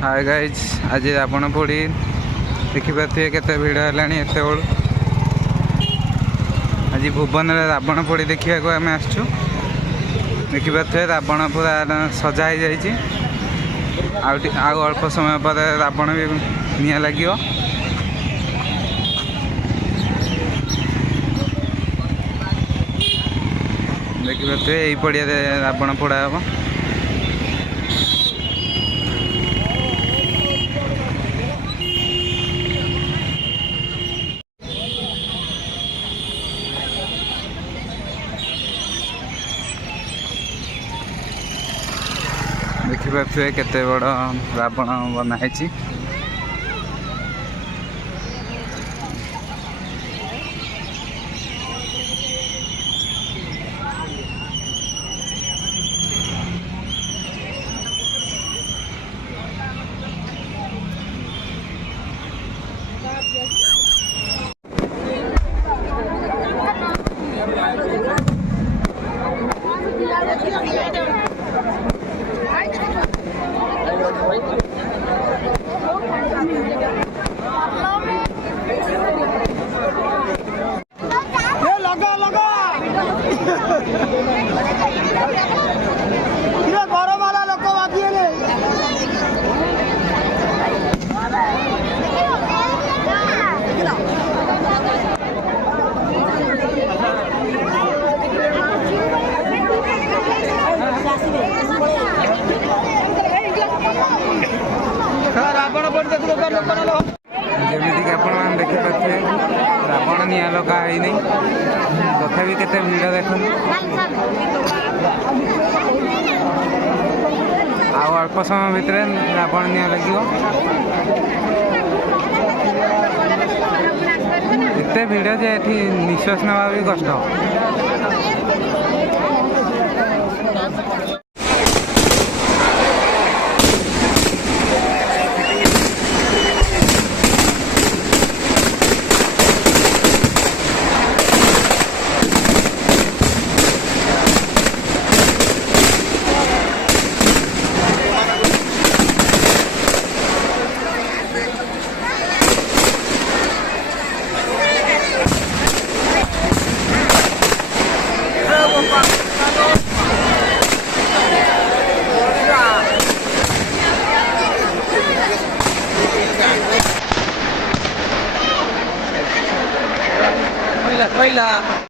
hi guys आज रावण पोड़ी देखिपे केते भिड़ है एत बड़ू आज भुवन में रावण पोड़ी देखा आम आसचु देखिपे रावण पूरा सजा ही जाइए अल्प समय पर रावण भी निया लगे देखिपे यही पड़िया रावण पोड़ा हम देखिपे केते बड़ रावण बनाई गरम वाला लोक बाकी रावण पड़ते जमीक आपण देखिपे रावण निया लगा है नहीं तथापि केते भिड़ देख अल्प समय भितर रावण निया लगे एते भिड़ जे निश्वास नवा भी कष्ट पहिला